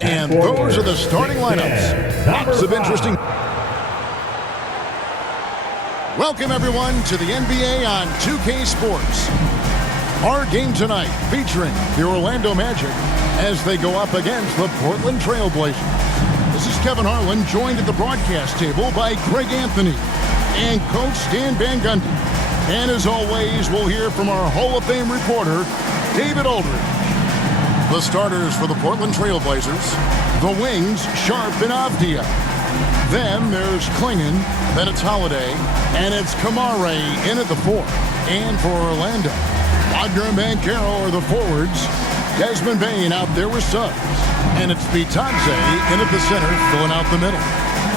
And those are the starting lineups. Lots of interesting. Welcome, everyone, to the NBA on 2K Sports. Our game tonight featuring the Orlando Magic as they go up against the Portland Trail Blazers. This is Kevin Harlan, joined at the broadcast table by Greg Anthony and Coach Stan Van Gundy. And as always, we'll hear from our Hall of Fame reporter, David Aldridge. The starters for the Portland Trail Blazers, the wings, Sharp and Avdija. Then there's Klingon, then it's Holiday, and it's Kamare in at the 4. And for Orlando, Wagner and Banchero are the forwards. Desmond Bain out there with Suggs. And it's Bitadze in at the center, filling out the middle.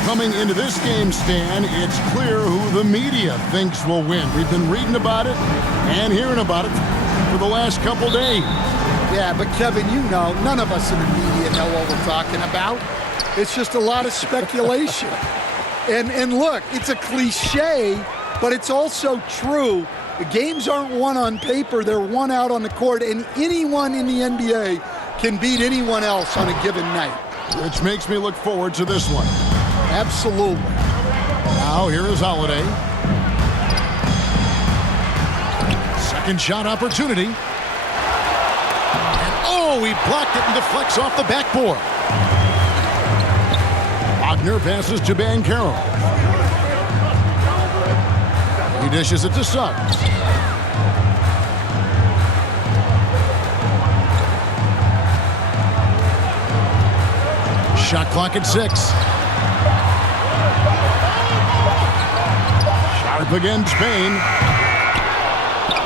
Coming into this game, Stan, it's clear who the media thinks will win. We've been reading about it and hearing about it for the last couple days. Yeah, but Kevin, you know, none of us in the media know what we're talking about. It's just a lot of speculation. And look, it's a cliche, but it's also true. The games aren't won on paper, they're won out on the court, and anyone in the NBA can beat anyone else on a given night. Which makes me look forward to this one. Absolutely. Now here is Holiday. Second shot opportunity. Oh, he blocked it and deflects off the backboard. Wagner passes to Banchero. He dishes it to Suggs. Shot clock at 6. Sharp against Bain.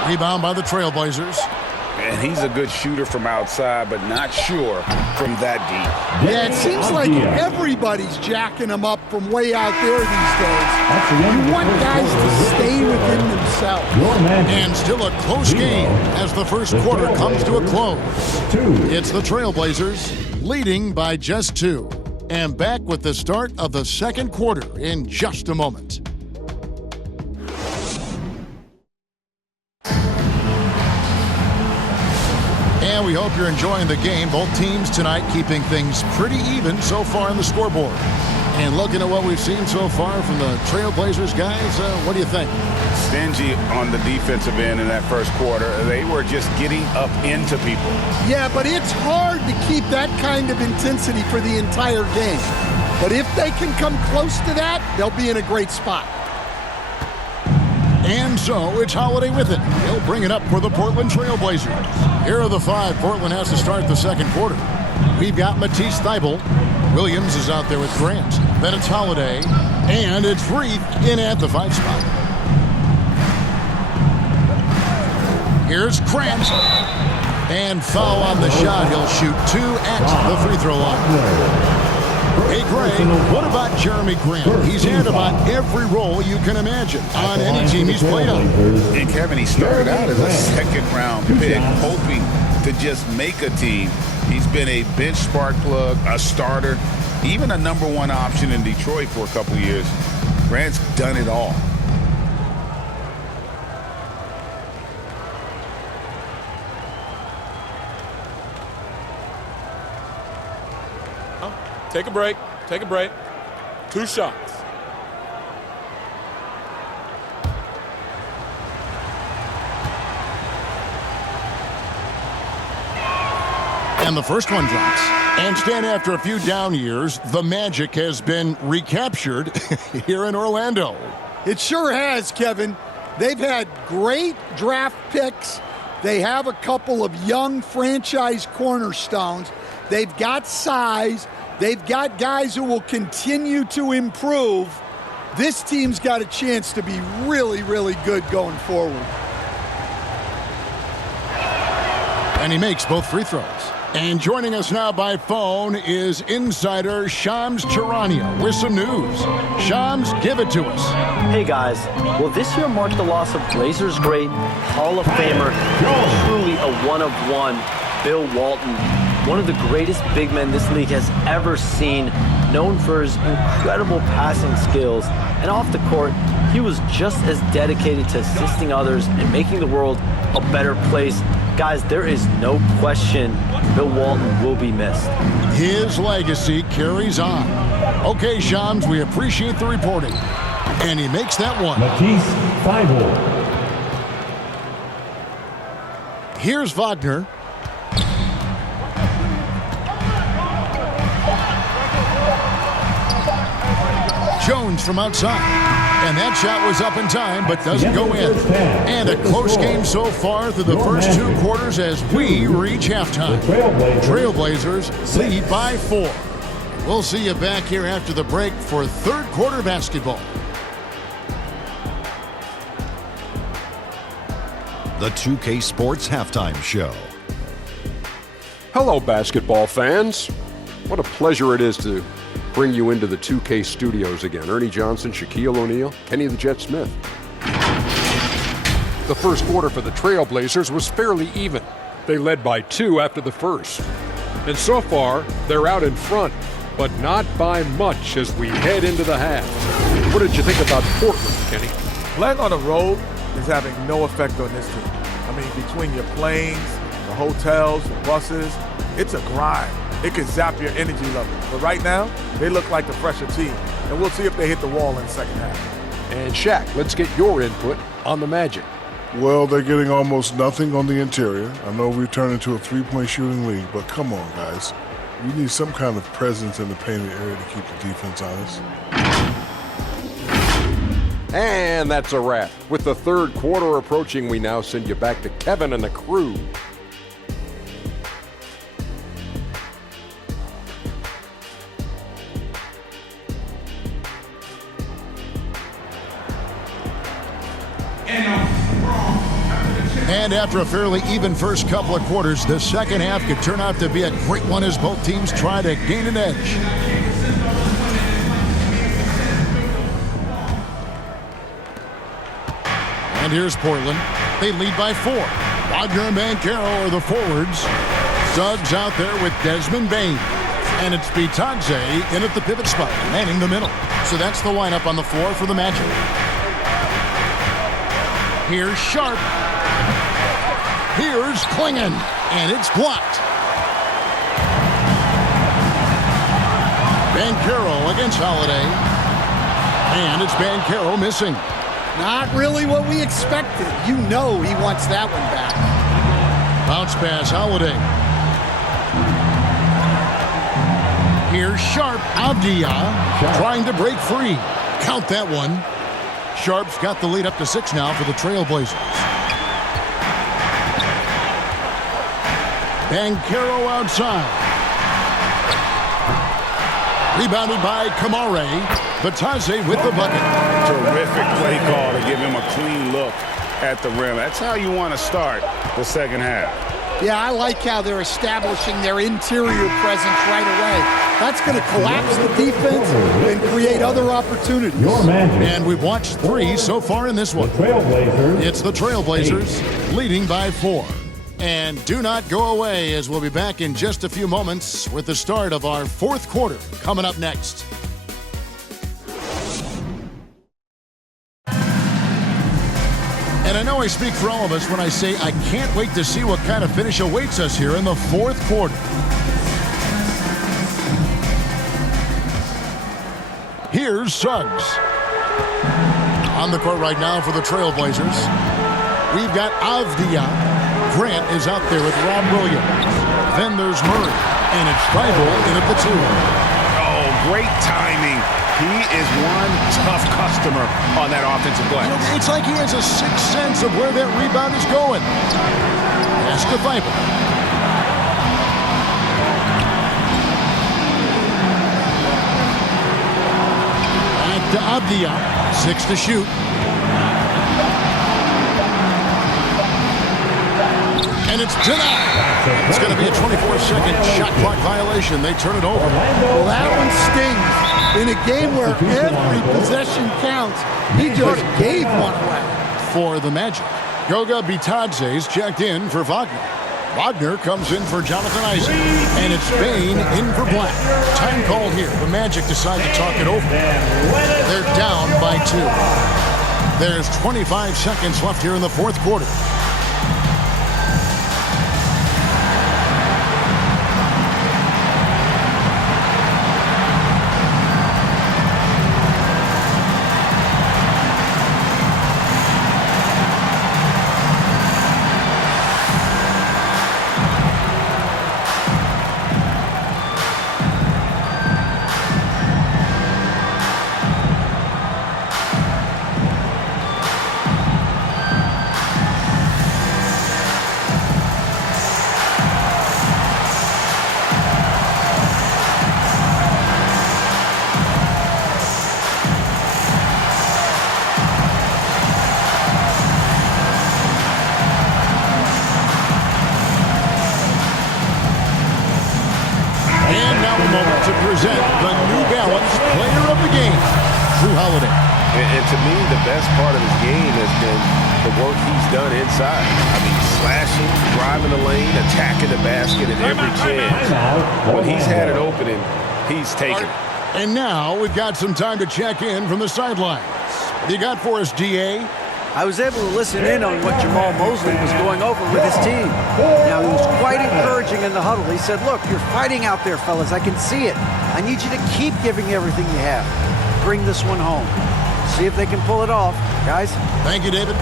Rebound by the Trailblazers. And he's a good shooter from outside, but not sure from that deep. Yeah, it seems like everybody's jacking him up from way out there these days. You want guys to stay within themselves. And still a close game as the first quarter comes to a close. It's the Trailblazers leading by just 2. And back with the start of the second quarter in just a moment. And we hope you're enjoying the game. Both teams tonight keeping things pretty even so far on the scoreboard. And looking at what we've seen so far from the Trailblazers, guys, what do you think? Stingy on the defensive end in that first quarter. They were just getting up into people. Yeah, but it's hard to keep that kind of intensity for the entire game. But if they can come close to that, they'll be in a great spot. And so it's Holiday with it. He'll bring it up for the Portland Trailblazers. Here are the 5 Portland has to start the second quarter. We've got Matisse Thybulle. Williams is out there with Grant. Then it's Holiday. And it's Reith in at the 5 spot. Here's Grant. And foul on the shot. He'll shoot 2 at the free throw line. Hey, Greg, what about Jeremy Grant? He's had about every role you can imagine on any team he's played on. And Kevin, he started out as a second-round pick, hoping to just make a team. He's been a bench spark plug, a starter, even a number 1 option in Detroit for a couple years. Grant's done it all. Take a break. Take a break. 2 shots. And the first one drops. And Stan, after a few down years, the Magic has been recaptured here in Orlando. It sure has, Kevin. They've had great draft picks. They have a couple of young franchise cornerstones. They've got size. They've got guys who will continue to improve. This team's got a chance to be really, really good going forward. And he makes both free throws. And joining us now by phone is insider Shams Charania with some news. Shams, give it to us. Hey guys, well this year marked the loss of Blazers great, Hall of Famer, and truly a one-of-one, Bill Walton. One of the greatest big men this league has ever seen, known for his incredible passing skills. And off the court, he was just as dedicated to assisting others and making the world a better place Guys, there is no question Bill Walton will be missed. His legacy carries on. Okay, Shams, we appreciate the reporting. And he makes that one. Matisse Feibel. Here's Wagner. Jones from outside. And that shot was up in time, but doesn't go in. And a close game so far through the first 2 quarters as we reach halftime. Trailblazers lead by 4. We'll see you back here after the break for third quarter basketball. The 2K Sports Halftime Show. Hello, basketball fans. What a pleasure it is to bring you into the 2K studios again. Ernie Johnson, Shaquille O'Neal, Kenny the Jet Smith. The first quarter for the Trailblazers was fairly even. They led by 2 after the first. And so far, they're out in front, but not by much as we head into the half. What did you think about Portland, Kenny? Playing on the road is having no effect on this team. I mean, between your planes, the hotels, the buses, it's a grind. It can zap your energy level. But right now, they look like the fresher team. And we'll see if they hit the wall in the second half. And Shaq, let's get your input on the Magic. Well, they're getting almost nothing on the interior. I know we've turned into a three-point shooting league, but come on, guys. We need some kind of presence in the painted area to keep the defense honest. And that's a wrap. With the third quarter approaching, we now send you back to Kevin and the crew. And after a fairly even first couple of quarters, the second half could turn out to be a great one as both teams try to gain an edge. And here's Portland. They lead by 4. Wagner and Banchero are the forwards. Suggs out there with Desmond Bain. And it's Bitadze in at the pivot spot, manning the middle. So that's the lineup on the floor for the Magic. Here's Sharp. Here's Klingon. And it's blocked. Banchero against Holiday. And it's Banchero missing. Not really what we expected. You know he wants that one back. Bounce pass, Holiday. Here's Sharp. Avdija trying to break free. Count that one. Sharp's got the lead up to 6 now for the Trailblazers. Banchero outside. Rebounded by Kamare. Bitadze with the bucket. Terrific play call to give him a clean look at the rim. That's how you want to start the second half. Yeah, I like how they're establishing their interior presence right away. That's going to collapse the defense and create other opportunities. And we've watched 3 so far in this one. It's the Trailblazers leading by 4. And do not go away, as we'll be back in just a few moments with the start of our fourth quarter coming up next. And I know I speak for all of us when I say I can't wait to see what kind of finish awaits us here in the fourth quarter. Here's Suggs. On the court right now for the Trailblazers. We've got Avdija. Grant is out there with Rob Williams. Then there's Murray. And it's Feibel in at the 2. Oh, great timing. He is one tough customer on that offensive play. It's like he has a sixth sense of where that rebound is going. Pass to Feibel. Back to Avdija. 6 to shoot. And it's denied. It's going to be a 24-second shot clock violation. They turn it over. Well, that one stings. In a game where every possession counts, he just gave one away. For the Magic, Goga Bitadze's checked in for Wagner. Wagner comes in for Jonathan Isaac. And it's Bain in for Black. Time called here. The Magic decide to talk it over. They're down by 2. There's 25 seconds left here in the fourth quarter. a moment to present the New Balance Player of the Game, Drew Holiday. And to me, the best part of his game has been the work he's done inside. I mean, slashing, driving the lane, attacking the basket at every chance. When he's had an opening, he's taken it. And now we've got some time to check in from the sidelines. What do you got for us, DA? I was able to listen in on what Jamal Mosley was going over with his team. Now, he was quite encouraging in the huddle. He said, look, you're fighting out there, fellas. I can see it. I need you to keep giving everything you have. Bring this one home. See if they can pull it off, guys. Thank you, David.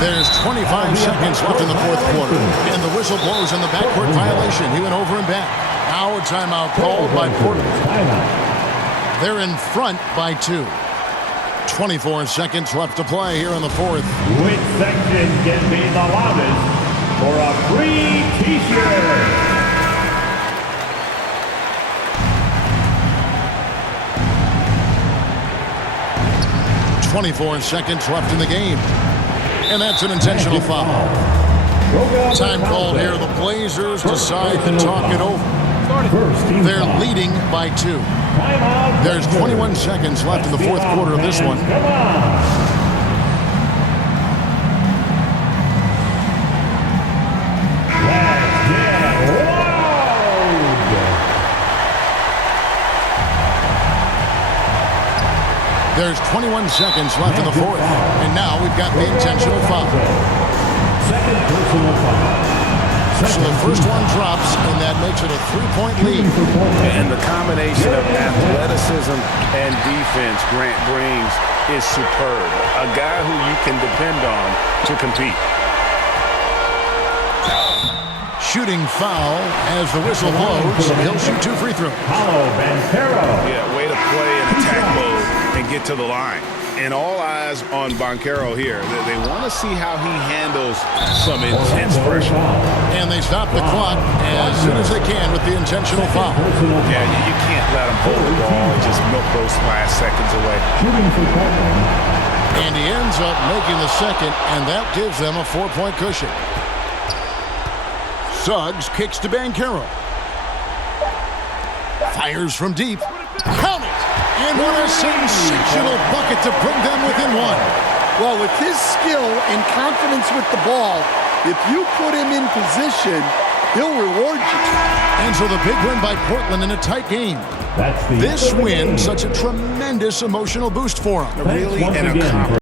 There's 25 seconds left in the fourth quarter, and the whistle blows in the backcourt violation. He went over and back. Now a timeout called by Portland. They're in front by 2. 24 seconds left to play here in the fourth. Which section can be the loudest for a free T-shirt? 24 seconds left in the game. And that's an intentional foul. Time called here. The Blazers decide to talk it over. They're leading by 2. There's 21 seconds left in the fourth quarter of this one. There's 21 seconds left in the fourth. And now we've got the intentional foul. Second personal foul. So the first one drops, and that makes it a 3-point lead. And the combination of athleticism and defense Grant brings is superb. A guy who you can depend on to compete. Shooting foul as the whistle blows. He'll shoot 2 free throws. Banchero. Yeah, way to play in attack mode and get to the line. And all eyes on Banchero here. They want to see how he handles some intense pressure. And they stop the clock as soon as they can with the intentional foul. Yeah, you can't let him hold the ball and just milk those last seconds away. And he ends up making the second, and that gives them a 4-point cushion. Suggs kicks to Banchero. Fires from deep. Count it! And what a sensational bucket to bring them within 1. Well, with his skill and confidence with the ball, if you put him in position, he'll reward you. And so the big win by Portland in a tight game. This win, such a tremendous emotional boost for them. Really, and a